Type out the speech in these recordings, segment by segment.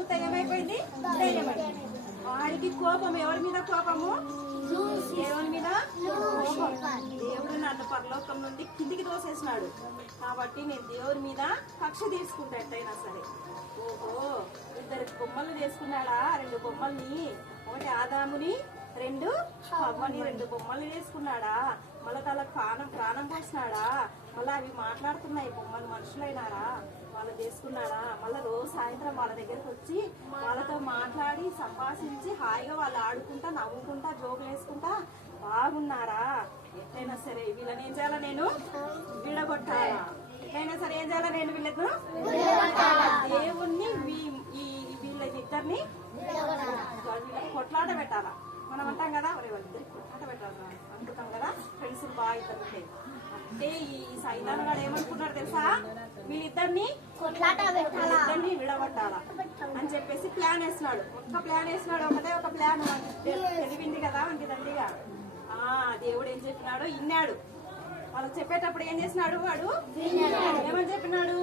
దేవదూత ఏమైపోయింది దయ్యమైంది వాడికి కోపం ఎవరి మీద కోపము? దేవుని మీద కోపం. దేవుడు నన్ను పరలోకం నుండి కిందికి తోసేసినాడు. కాబట్టి నేను దేవుని మీద కక్ష తీసుకుంటా ఎట్టయినా సరే. ఓహో ఇద్దరు బొమ్మలు తీసుకున్నాడా రెండు బొమ్మల్ని ఒకటి ఆదాముని రెండు అవ్వని రెండు బొమ్మలు వేసుకున్నాడా? మళ్ళీ తల ప్రాణం ప్రాణం పోసినాడా? మళ్ళీ అవి మాట్లాడుతున్నాయి. బొమ్మలు మనుషులైనారా? వాళ్ళు చేసుకున్నాడా? మళ్ళీ రోజు సాయంత్రం వాళ్ళ దగ్గరకు వచ్చి వాళ్ళతో మాట్లాడి సంభాషించి హాయిగా వాళ్ళు ఆడుకుంటా నవ్వుకుంటా జోకులు వేసుకుంటా బాగున్నారా? ఎట్లయినా సరే వీళ్ళని ఏం చేయాలా నేను? విడగొట్టాలా? ఎట్లయినా సరే ఏం చేయాలా నేను వీళ్ళకు? దేవుణ్ణి వీ- ఈ వీళ్ళ ఇద్దరిని కొట్లాట పెట్టాలా? మనం అంటాం కదా ఒరే వాళ్ళిద్దరికి కొట్లాట పెట్టాలి? అనుకుంటాం కదా ఫ్రెండ్స్ బాగా ఇద్దరు అంటే ఈ సైతాన్ గారు ఏమనుకున్నాడు తెలుసా? వీళ్ళిద్దరిని కొట్లాట ఇద్దరిని విడగొట్టాలా? అని చెప్పేసి ప్లాన్ వేసినాడు. ఒక్క ప్లాన్ వేసినాడు ఒకటే ఒక ప్లాన్. తెలివింది కదా అంటి తండ్రిగా ఆ దేవుడు ఏం చెప్పినాడో? ఇన్నాడు వాళ్ళకి చెప్పేటప్పుడు ఏం చేసినాడు వాడు? ఏమని చెప్పినాడు?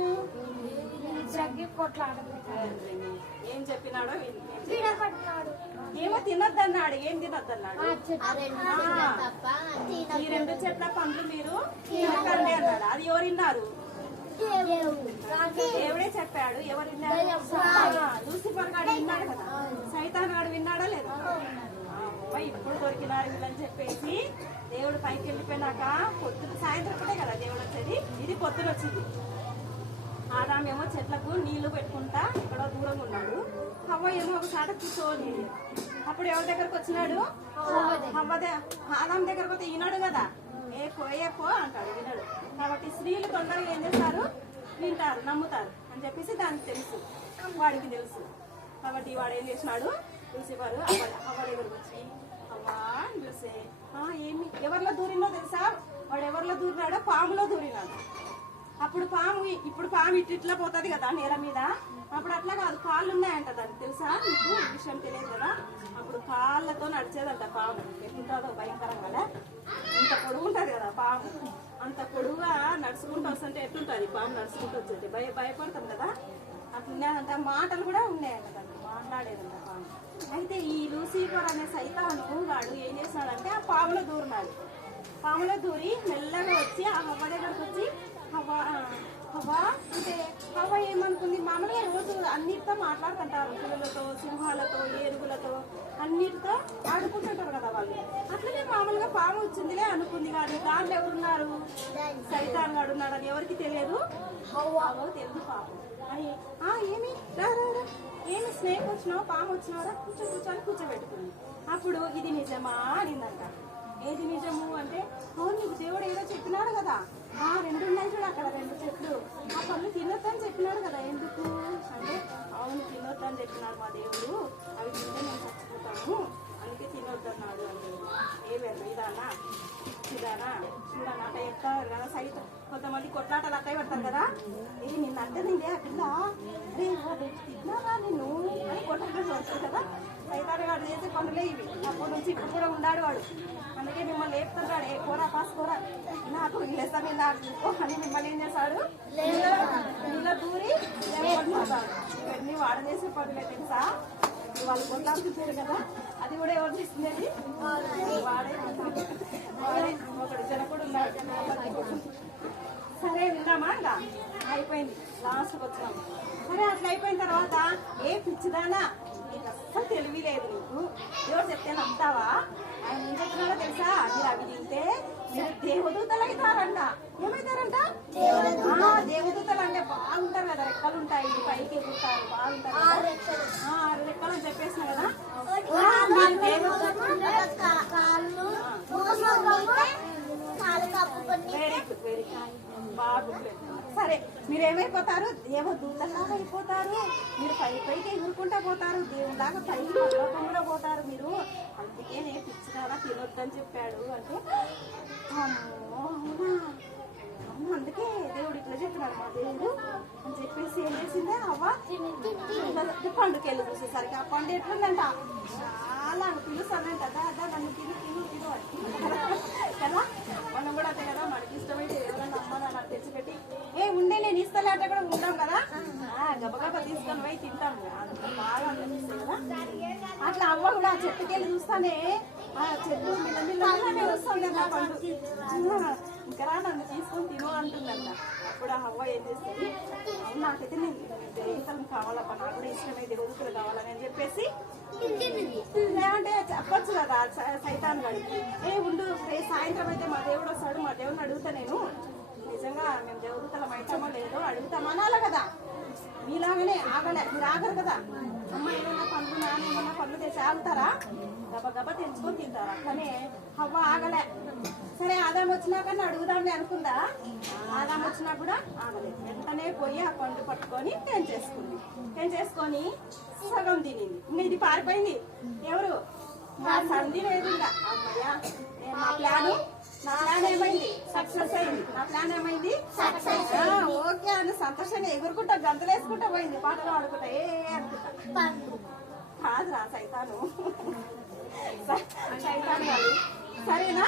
కొట్లాట ఏం చెప్పినాడో ఏమో తినొద్దన్నాడు ఏం తినొద్దన్నాడు? తప్ప ఈ రెండు చెట్ల పండ్లు మీరు తినకండి అన్నాడు. అది ఎవరు విన్నారు? దేవుడే. చెప్పాడు ఎవరు విన్నారు? లూసిఫర్ గాడు విన్నాడు కదా. సైతాన్ గాడు విన్నాడా లేదా? ఇప్పుడు దొరికినారు వీళ్ళని చెప్పేసి దేవుడు పైకి వెళ్ళిపోయినాక పొద్దున సాయంత్రం పూటే కదా దేవుడు వచ్చేది? ఇది పొద్దున వచ్చింది. ఆదామేమో చెట్లకు నీళ్ళు పెట్టుకుంటా ఇక్కడ దూరంగా ఉన్నాడు. హవ్వ ఏమో ఒక చాట కూర్చోని అప్పుడు ఎవరి దగ్గరకు వచ్చినాడు? హవ్వ ఆదాం దగ్గరకు వస్తే ఈనాడు కదా. ఏ పో ఏ పో అంటాడు వినడు. కాబట్టి స్త్రీలు తొందరగా ఏం చేస్తారు? వింటారు నమ్ముతారు అని చెప్పేసి దానికి తెలుసు. వాడికి తెలుసు. కాబట్టి వాడు ఏం చేసినాడు? చూసేవారు అవ్వ అవ్వ దగ్గరకు వచ్చి అవ్వా అని చూసే ఏమి ఎవరిలో దూరినో తెలుసా? వాడు ఎవరిలో దూరినాడో పాములో దూరినాడు. అప్పుడు పాము ఇప్పుడు పాము ఇటు ఇట్లా పోతుంది కదా నేల మీద. అప్పుడు అట్లా కాదు కాళ్ళు ఉన్నాయంట దానికి. తెలుసా మీకు విషయం తెలియదు కదా? అప్పుడు కాళ్ళతో నడిచేదంట పాము. ఎట్లుంటుందో భయంకరంగా ఇంత పొడుగు ఉంటుంది కదా పాము. అంత పొడుగుగా నడుచుకుంటూ వస్తుంటే ఎట్లుంటుంది? పాము నడుచుకుంటూ వచ్చేది. భయ భయపడతాం కదా? అట్లున్నాయంట మాటలు కూడా ఉన్నాయంట దానికి. మాట్లాడేదంట పాము. అయితే ఈ లూసిఫర్ అనే సైతాను వాడు ఏం చేస్తున్నాడంటే ఆ పాములో దూరినాడు. పాములో దూరి మెల్లగా వచ్చి ఆ హవ్వ దగ్గరకు వచ్చి హవ్వ అంటే హవ్వ ఏమనుకుంది? మామూలుగా రోజు అన్నిటితో మాట్లాడుతుంటారు పిల్లలతో సింహాలతో ఏనుగులతో అన్నిటితో ఆడుకుంటుంటారు కదా వాళ్ళు. అట్లనే మామూలుగా పాము వచ్చిందిలే అనుకుంది కానీ దాంట్లో ఎవరున్నారు? సైతాన్ గాడు ఉన్నాడని ఎవరికి తెలియదు? హవ్వ తెలుసు పాము అని ఆ ఏమి? రా రా రా. ఏమి స్నేక్ వచ్చినావు? పాము వచ్చినావరా కూర్చో కూర్చొని కూర్చోబెట్టుకుంది. అప్పుడు ఇది నిజమా అనిందంట. ఏది నిజము అంటే అవును నీకు దేవుడు ఏదో చెప్పినాడు కదా. రెండు ఉన్నాయి చూడు అక్కడ రెండు చెట్లు. ఆ పళ్ళు తినొద్దని చెప్పినాడు కదా ఎందుకు? అంటే అవును తినొద్దని చెప్పినాడు మా దేవుడు. అవి తింటే నేను చచ్చిపోతాము అందుకే తినొద్దన్నాడు అంటే ఏమేమి ఇదానా? ఇదానా? చూడన్నా అట్లా చెప్తారు కదా సైతం కొంతమంది కొట్లాటలు అట్టే పెడతారు కదా. ఏ నిన్ను అంటే నిందే ఆ పిల్ల? తిన్నావా నేను అని కొట్లాటలు వస్తారు కదా. సైతాన్ గారు చేసే పనులే ఇవి. అప్పటి నుంచి ఇప్పుడు కూడా ఉన్నాడు వాడు. అందుకే మిమ్మల్ని లేపుతున్నాడు. ఏ కూర పాస్ కూర? నాకు లెసన్ నాకు అని మిమ్మల్ని ఏం చేస్తాడు నీళ్ళ దూరి లేకపోతాడు ఇవన్నీ వాడు చేసే పనులే తెలుసా? వాళ్ళు కొట్లాడుతుంటారు కదా? అది కూడా ఎవరు చేస్తున్నది వాడే. వాడే. ఒకడు జనకుడు సరే విందామా ఇంకా? అయిపోయింది. లాస్ట్కి వచ్చినాం సరే అట్లా అయిపోయిన తర్వాత ఏ పిచ్చిదానా? అస్సలు తెలివి లేదు నీకు. ఎవరు చెప్తే నమ్ముతావా? ఆయన ఏం చెప్తున్నాడో తెలుసా? మీరు అవి తింటే మీరు దేవదూతలు. అవుతారంట ఏమవుతారంట దేవదూతలు అంటే బాగుంటారు కదా రెక్కలు ఉంటాయి పైకి ఎగురుతారు బాగుంటారు కదా. ఆ, ఆరు రెక్కలు అని చెప్పేసిన కదా ఆ, మీరు దేవదూతలు కాళ్ళు కాలు కప్పుకొని వెరీ గుడ్ వెరీ గుడ్ బాగా గుర్తుపెట్టుకున్నారు. సరే మీరు ఏమైపోతారు దేవదూతలాగా అయిపోతారు మీరు పై పైకి ఎగురుకుంటా పోతారు. దేవులాగా పైకి పర్వతంలో పోతారు మీరు. అందుకే నేను పిచ్చిదారా తినొద్దని చెప్పాడు అంటే. అమ్మ అందుకే దేవుడు ఇట్లా చెప్పినాడు మా దేవుడు. అని చెప్పేసి ఏం చేసిందే? అవ్వ ఇట్లా వెళ్ళి చూసేసరికి. ఆ పండు ఎట్లుందంట? చాలా పిలుస్తానంట దా దా నన్ను తిను తిను తిను కదా? మనం కూడా అంతే కదా? మనకి ఇష్టమైతే ఎవరైనా అమ్మ నాకు తెచ్చిపెట్టి ఏ నేను ఇస్తలే అంటే కూడా ఉంటాం కదా. గబగబా తీసుకొని పోయి తింటాం అంత బాగా చెట్టుకి వెళ్ళి చూస్తానే ఆ చెట్టు మిల్లమిల్లనే వస్తుంది నా పండు. ఇంకా రా నన్ను తీసుకొని తిను అంటుందంట. అప్పుడు ఆ హవ్వ ఏం చేస్తుంది "అవును, నాకైతే నేను దేవతలు కావాలబ్బా నాకు కూడా ఇష్టమే దేవతలు కావాలని అని చెప్పేసి లేదంటే చెప్పొచ్చు కదా సైతాన్ గడికి ఏ ఉండు రేపు సాయంత్రం అయితే మా దేవుడు వస్తాడు మా దేవుడిని అడుగుతా నేను. నిజంగా మేము దేవదూతలం అయితామో లేదో అడుగుతామా అనాలి కదా? మీలాగనే ఆగలే మీరు ఆగరు కదా? అమ్మ ఏమన్నా పండ్లు నాన్న ఏమన్నా పండ్లు తెచ్చి ఆగుతారా? గబ గబ తెంచుకొని తింటారా? కానీ హవ్వ ఆగలే. సరే ఆదాం వచ్చినాకన్నా అడుగుదామని అనుకుందా? ఆదాం వచ్చినా కూడా ఆగలేదు వెంటనే పోయి ఆ పండు పట్టుకొని తెంచేసుకుంది. తెంచేసుకొని సగం తినింది. ఇంకా ఇది పారిపోయింది. ఎవరు? మా సంధి లేదు ఇంకా. అమ్మయ్యా మా ప్లాను నా ప్లాన్ ఏమైంది? సక్సెస్ అయింది. నా ప్లాన్ ఏమైంది? సక్సెస్ ఓకే అని సంతోషంగా ఎగురుకుంటా గంతలు వేసుకుంటా పోయింది. పాటలు ఆడుకుంటా ఏ అనుకుంటా. కాదురా సైతాను. సైతాను సరేనా?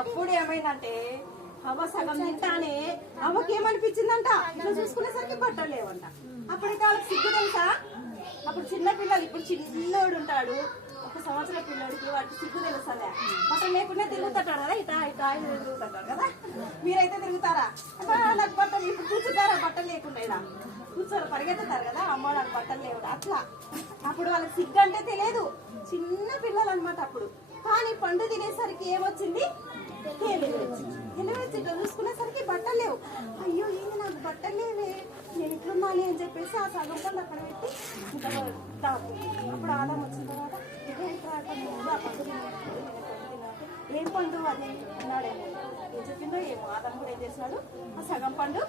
అప్పుడు ఏమైందంటే అవ్వ సగం తింటానే అవ్వకి ఏమనిపించిందంట ఇట్లా చూసుకునేసరికి బట్టలు లేవంట. అప్పటికి వాళ్ళకి సిగ్గు తెలుసా? అప్పుడు చిన్న పిల్లలు ఇప్పుడు చిన్నోడు ఉంటాడు. ఒక సంవత్సరం పిల్లడికి వాడికి సిగ్గు తెలుస్తుందా అసలు లేకుండా తిరుగుతుంటాడు? కదా ఇటా ఇటా ఇటా తిరుగుతుంటాడు కదా. మీరైతే తిరుగుతారా? నాకు బట్టలు ఇప్పుడు కూర్చుంటారా? బట్టలు లేకుండా కూర్చోరు పరిగెత్తుతారు కదా. అమ్మ నాకు బట్టలు లేవు. అట్లా. అప్పుడు వాళ్ళకి సిగ్గు అంటే తెలియదు. చిన్న పిల్లలు అనమాట అప్పుడు. కానీ పండు తినేసరికి ఏమొచ్చింది? ఎనిమిది చూసుకునేసరికి బట్టలు లేవు. అయ్యో ఏంది నాకు బట్టలు లేవే? నేను ఇట్లున్నాను అని చెప్పేసి ఆ సగం పండు అక్కడ పెట్టి ఇంత అప్పుడు ఆదాం వచ్చిన తర్వాత ఏం పండు అది? అన్నాడేమో ఏం చెప్పిందో ఏమో. ఆదాం కూడా ఏం చేసినాడు ఆ సగం పండు.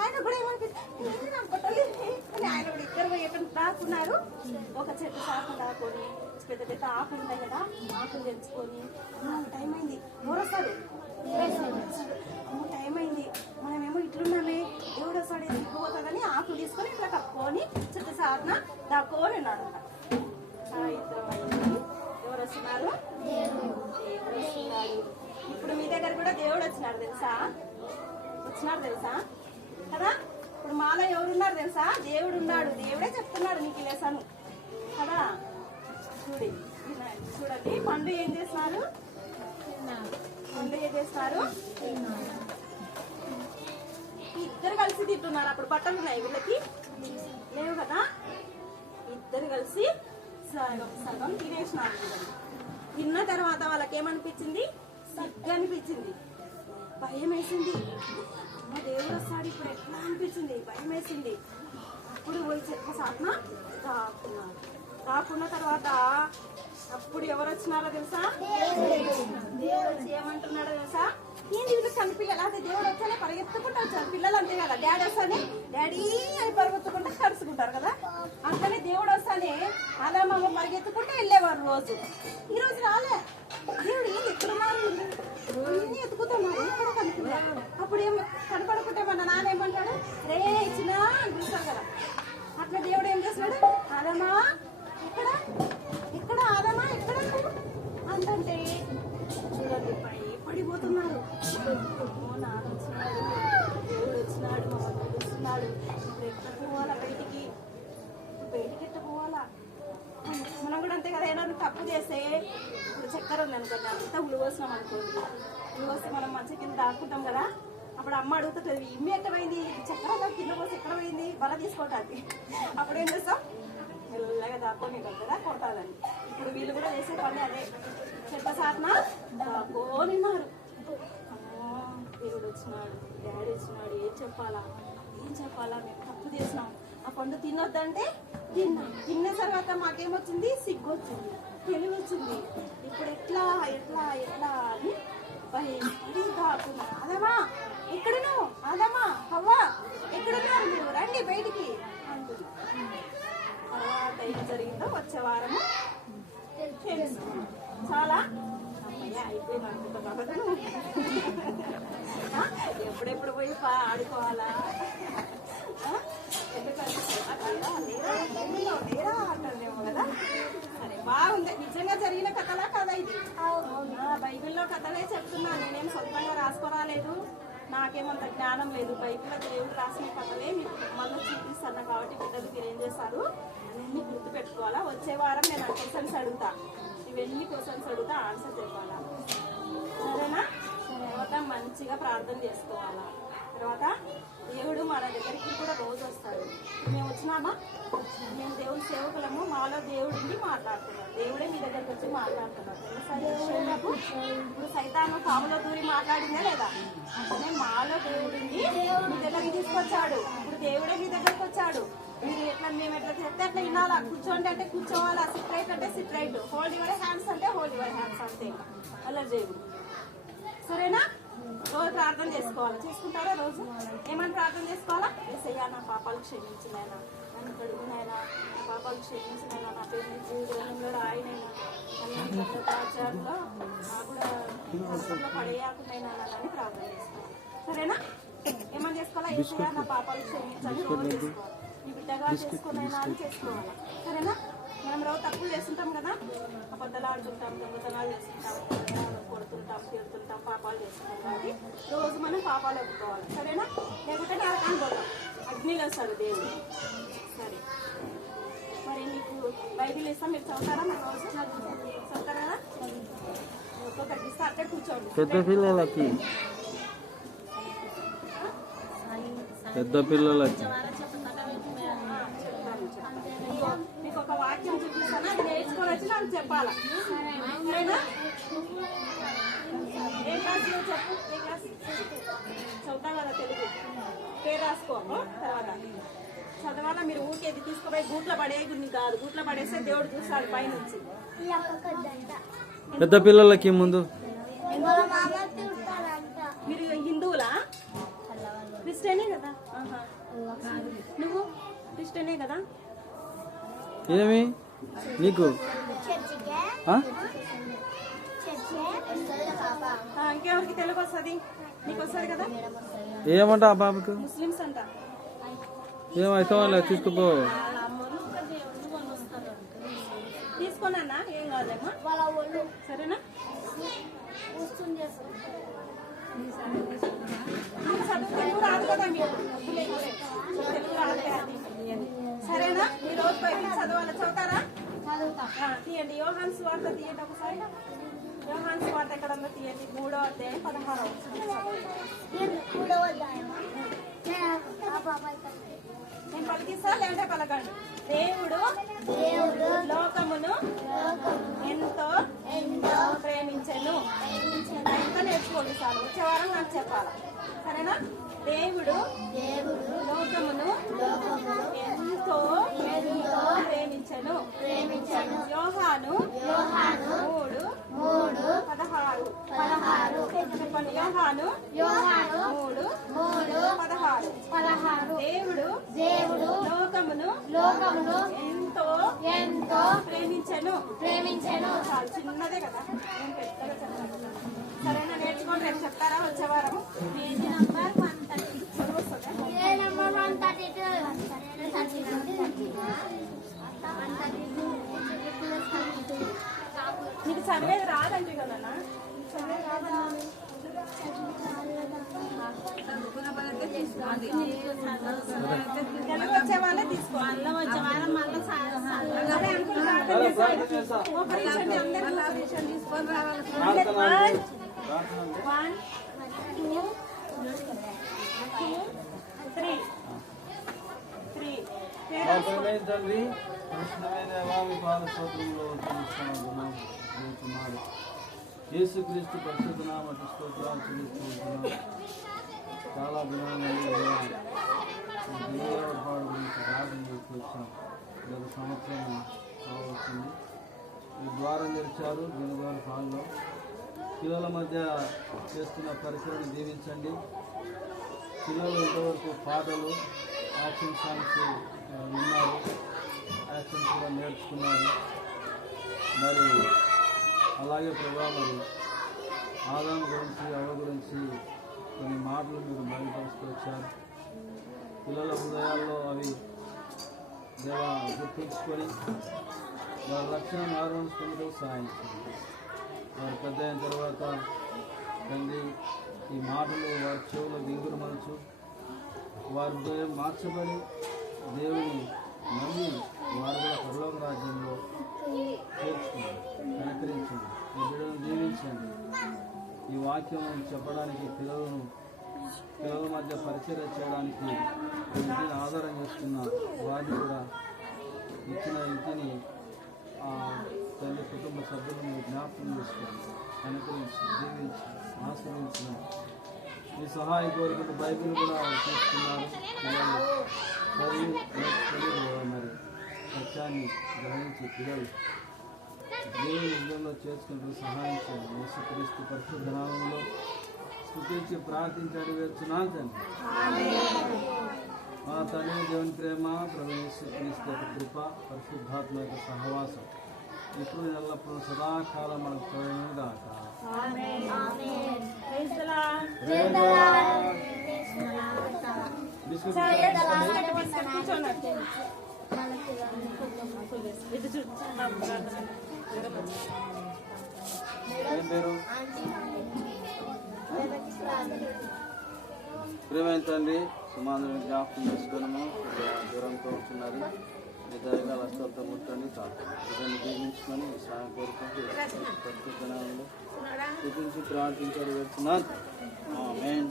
ఆయన కూడా ఏమనిపించింది ఆయన కూడా ఇద్దరు పోయి ఎక్కడ దాక్కున్నారు. ఒక చెట్టు సాకు దాక్కొని పెద్ద పెద్ద ఆకులు ఉన్నాయి కదా ఆకులు తెంచుకొని టైం అయింది. ఎవరు అమ్మ టైం అయింది. మనమేమో ఇట్లున్నామే. దేవుడు వస్తాడు? ఆకులు తీసుకొని ఇట్లా కప్పుకొని చెట్టు సాధన దాక్కొని ఉన్నాడు ఎవరు వస్తున్నారు? దేవుడు వస్తున్నాడు ఇప్పుడు మీ దగ్గర కూడా దేవుడు వచ్చినాడు తెలుసా? వచ్చినాడు తెలుసా? కదా? ఇప్పుడు మాలో ఎవరున్నారు తెలుసా? దేవుడు ఉన్నాడు. దేవుడే చెప్తున్నాడు నీకు లేసాను. కదా? చూడి. చూడండి. పండు ఏం చేస్తున్నారు? పండు ఏం చేస్తున్నారు? ఇద్దరు కలిసి తింటున్నారు. అప్పుడు బట్టలు ఉన్నాయి వీళ్ళకి. లేవు కదా? ఇద్దరు కలిసి సగం సగం తిన్న తర్వాత వాళ్ళకి ఏమనిపించింది సిగ్గు అనిపించింది భయం వేసింది మా దేవుడు వస్తాడు ఇప్పుడు. ఎట్లా అనిపించింది? భయం వేసింది అప్పుడు పోయి చెప్ప సాధన దాక్కున్నారు దాక్కున్న తర్వాత అప్పుడు ఎవరు వచ్చినారో తెలుసా? దేవుడు ఏమంటున్నాడో తెలుసా? ఏంటి వీళ్ళు చిన్న పిల్లలు అదే దేవుడు వచ్చానే పరిగెత్తుకుంటూ వచ్చారు పిల్లలు అంతే కదా. డాడీ వస్తానే డాడీ అని పరిగెత్తుకుంటూ కలుసుకుంటారు కదా. అంతనే దేవుడు వస్తానే అలా మమ్మ పరిగెత్తుకుంటూ వెళ్ళేవారు రోజు. ఈ రోజు రాలే. దేవుడు ఏం ఎక్కడున్నారు వీళ్ళు? ఇన్ని ఎత్తుకుతున్నారు ఎక్కడ కనుక్కుంటా అప్పుడు ఏం కనపడకుంటే మన నాన్న ఏమంటాడు రే ఇచ్చిన అని పిలుస్తారు కదా అట్లా దేవుడు ఏం చేస్తున్నాడు ఆదమా ఎక్కడ ఎక్కడ ఆదమా ఎక్కడ నువ్వు? అంతంటే చూడండి పై పడిపోతున్నారు అమ్మో, నాన్న వచ్చినాడు దేవుడు వచ్చినాడు మా దేవుడు వస్తున్నాడు ఇప్పుడు ఎక్కడ పోవాలా బయటికి బయటికి ఎట్ట పోవాలా మనం కూడా అంతే కదా ఏదైనా తప్పు చేస్తే ఇప్పుడు చక్కెర ఉంది అనుకోండి అంతా ఉలువస్తున్నాం అనుకోండి ఉలువస్తే మనం మంచి కింద దాక్కుంటాం కదా అప్పుడు అమ్మ అడుగుతుంది ఇమ్మి ఎక్కడ పోయింది చక్కెర కింద పోసి ఎక్కడ పోయింది బల తీసుకోవటానికి. అప్పుడు ఏం చేస్తాం? మెల్లగా దాక్కొని కదా కొట్టాలని ఇప్పుడు వీళ్ళు కూడా చేసే పని అదే. చెప్ప సాధన దాక్కోనిన్నారు. దేవుడు వచ్చినాడు డాడీ వచ్చినాడు ఏం చెప్పాలా? ఏం చెప్పాలా? మేము తప్పు చేసినాం. ఆ పండు తినొద్దంటే తిన్నాం. తిన్న తర్వాత మాకేమొచ్చింది? సిగ్గు వచ్చింది తెలివి వచ్చింది ఇప్పుడు ఎట్లా ఎట్లా ఎట్లా అని భయపడి కాకుండా అదేమా ఎక్కడును అదమ్మా అవ్వా ఎక్కడున్నారు మీరు రండి బయటికి. అంటుంది తర్వాత ఏం జరిగిందో వచ్చే వారము చాలా? ఎప్పుడెప్పుడు పోయి పా- ఆడుకోవాలా? లేరా అంటుందేమో కదా. సరే బాగుంది. నిజంగా జరిగిన కథలా కదా ఇది? అవునా. బైబిల్లో కథలే చెప్తున్నా. నేనేం సొంతంగా రాసుకోరాలేదు నాకేమంత జ్ఞానం లేదు. బైబిల్లో దేవుడు రాసిన కథలే మీకు మళ్ళీ చూపిస్తాను కాబట్టి బిడ్డలు మీరు ఏం చేస్తారు అన్నీ గుర్తుపెట్టుకోవాలి? చేసుకోవాలా వచ్చే వారం నేను ఆ క్వశ్చన్స్ అడుగుతా. ఇవన్నీ క్వశ్చన్స్ అడుగుతా ఆన్సర్ చెప్పాలా? సరేనా? తర్వాత మంచిగా ప్రార్థన చేసుకోవాలా? తర్వాత దేవుడు మన దగ్గరికి కూడా రోజు వస్తాడు. మేము వచ్చినామా? మేము దేవుడి సేవకులము. మాలో దేవుడిని మాట్లాడుతున్నాం దేవుడే మీ దగ్గరికి వచ్చి మాట్లాడుతున్నాం ఇప్పుడు సైతాను పాములో దూరి మాట్లాడిందా లేదా? అంటే మాలో దేవుడిని మీ దగ్గరికి తీసుకొచ్చాడు. ఇప్పుడు దేవుడే మీ దగ్గరికి వచ్చాడు. మీరు ఎట్లా మేము ఎట్లా చెప్తే అట్లా వినాలా? కూర్చోండి అంటే కూర్చోవాలా? సిట్ రైట్ అంటే sit right hold your hands అంటే హోల్డ్ యువర్ హ్యాండ్స్ అంతే. అలా దేవుడు సరేనా? రోజు ప్రార్థన చేసుకోవాలి. చేసుకుంటారా రోజు? ఏమని ప్రార్థన చేసుకోవాలా? ఎసయ్యా నా పాపాలు క్షమించినైనా నన్ను కడుగునైనా నా పాపాలు క్షమించినైనా నా పేరు జీవితంలో రాయినైనా ఆచారంలో నా కూడా కష్టంలో పడేయకుండా అని ప్రార్థన చేసుకోవాలి. సరేనా? ఏమని చేసుకోవాలా? ఎసయ్యా నా పాపాలు క్షమించాలి రోజు చేసుకోవాలి. నీ బిడ్డగా చేసుకునైనా అని చేసుకోవాలి సరేనా? మనం రోజు తప్పులు చేస్తుంటాం కదా? అబద్ధాలు ఆడుతుంటాం దొంగతనాలు చేస్తుంటాం కొడుతుంటాం తిడుతుంటాం పాపాలు చేస్తుంటాం. కాబట్టి రోజు మనం పాపాలు ఒప్పుకోవాలి. సరేనా? లేకుంటే నరకాన్ని పోతాం. అగ్నిలో వస్తాడు దేవుడు. సరే. మరి మీకు బైబిల్ ఇస్తాం మీరు చదువుతారా? రోజు? చదువుతారు? కదా ఒక్కొక్కటి ఇస్తే అక్కడ కూర్చోండి. పెద్ద పిల్లలకి. పెద్ద పిల్లలకి ఆ, చెప్తాను చెప్తాను మీకు ఒక వాక్యం చూపిస్తాను అది నేర్చుకొని వచ్చి నాకు చెప్పాలా? ఏ క్లాస్లో చెప్పు? ఏ క్లాస్? చదువుతా కదా తెలుగు. పేరు రాసుకో ఆ? తర్వాత. చదవాలా? మీరు ఊరికే ఇది తీసుకుపోయి గూట్లో పడే గురించి కాదు. గూట్లో పడేస్తే దేవుడు చూస్తాడు పైనుంచి. ఈ అక్కదంట పెద్ద పిల్లలకి ముందు మీరు హిందువులా? క్రిస్టియనే కదా? ఆహా. నువ్వు? క్రిస్టియనే కదా? ఏమి? నీకు? ఇంకెవరికి తెలుగు వస్తుంది నీకు వస్తుంది కదా ఏమంట ఆ బాబుకు ముస్లిమ్స్ అంట ఏమైతే వాళ్ళ తీసుకుపో తీసుకోనన్నా ఏం సరేనా. సరేనా ఈ రోజు బయటికి చదవాలి చదువుతారా తీయండి యోహాన్ స్వార్థ తీయండి ఒకసారి యోహాన్ స్వార్థ ఎక్కడ ఉందో తీయండి మూడో అధ్యాయం పదహారో నేను నేను పలికిస్తా లేదంటే పలకండి దేవుడు దేవుడు లోకమును ఎంతో ఎంతో ప్రేమించను ఎంత నేర్చుకోండి సార్ వచ్చే వారం నాకు చెప్పాలా సరేనా దేవుడు దేవుడు లోకమును లోకమును ఎంతో ఎంతో ప్రేమించెను. ప్రేమించెను. యోహాను యోహాను మూడు మూడు పదహారు. పదహారు. చెప్పండి. యోహాను యోహాను మూడు మూడు పదహారు. పదహారు. దేవుడు దేవుడు లోకమును లోకమును ఎంతో ఎంతో ప్రేమించెను. ప్రేమించెను. చాలా చిన్నదే కదా. సరేనా నేర్చుకోండి. రేపు చెప్తారా? వచ్చే వారము పేజీ నంబర్ వన్ థర్టీ చదువు వస్తుందా ఏ number one thirty two thirty one thirty two plus thirty two నీకు చదివేది రాదండి కదా చదివేది రాదా తెలుగు వచ్చే వాళ్ళే తీసుకోవాలి. వచ్చే వారం మళ్ళీ అదే అంకుల్ ప్రార్థన చేస్తాడు. మోకరించండి, తండ్రి యేసుక్రీస్తు పరిశుద్ధ నామ స్తోత్రాలు చెల్లిస్తున్నాం చాలా దినాలు గురించి ప్రార్థన చేస్తూ గత సంవత్సరం కావచ్చింది ఈ ద్వారం తెరిచారు వెనుగోలు హాల్లో. పిల్లల మధ్య చేస్తున్న పరిసరాన్ని దీవించండి. పిల్లలు ఇంతవరకు పాటలు యాక్షన్ సాంగ్స్ ఉన్నారు యాక్షన్ కూడా నేర్చుకున్నారు మరి అలాగే ప్రభావ మరి ఆదాం గురించి అవ గురించి కొన్ని మాటలు మీరు బయటపరుస్తూ వచ్చారు పిల్లల హృదయాల్లో అవి దేవా గుర్తుంచుకొని వారి రక్షణ మార్గం సహాయం వారు పెద్ద అయిన తర్వాత తండ్రి ఈ మాటలు వారి చెవులు దిగురు మనసు వారి హృదయం మార్చబడి దేవుని నమ్మి వారు కూడా రాజ్యంలో చేర్చుకున్నారు ఈ బిడ్డను దీవించండి. ఈ వాక్యం చెప్పడానికి పిల్లలను పిల్లల మధ్య పరిచయం చేయడానికి ఇంటిని ఆధారం చేసుకున్న వారిని కూడా ఇచ్చిన ఇంటిని తల్లి కుటుంబ సభ్యులను జ్ఞాపకం చేసుకుని అనుకరించి జీవించి ఆశ్రయించిన ఈ సహాయ కోరికలు బైబిల్ కూడా తీసుకున్నారు. చదివి నేర్చుకొని మరి సత్యాన్ని గ్రహించి పిల్లలు దేవుని హృదయంలో చేసుకుంటూ సహాయం చేయండి. యేసుక్రీస్తు పరిశుద్ధ నామంలో స్థుతించి ప్రార్థించాడు. వేస్తున్నాను తండ్రి. మా తండ్రి దేవుని ప్రేమ ప్రవేశ క్రీస్తు యొక్క కృప పరిశుద్ధాత్మ యొక్క సహవాసం ఇప్పుడు ఎల్లప్పుడూ సదాకాలం మనకు తోడైన దాకా పేరు ప్రేమైన తండ్రి సుమాంధ్రుని జ్ఞాపకం చేసుకోవడము దూరంతో ఉంటున్నది మీ దయగా లక్షలతో ముట్టండి కాదు దీవించుకొని సాయం కోరుకుంటూ పరిశుద్ధనామంలో చూపించి ప్రార్థించాడు వెళ్తున్నాను మెయిన్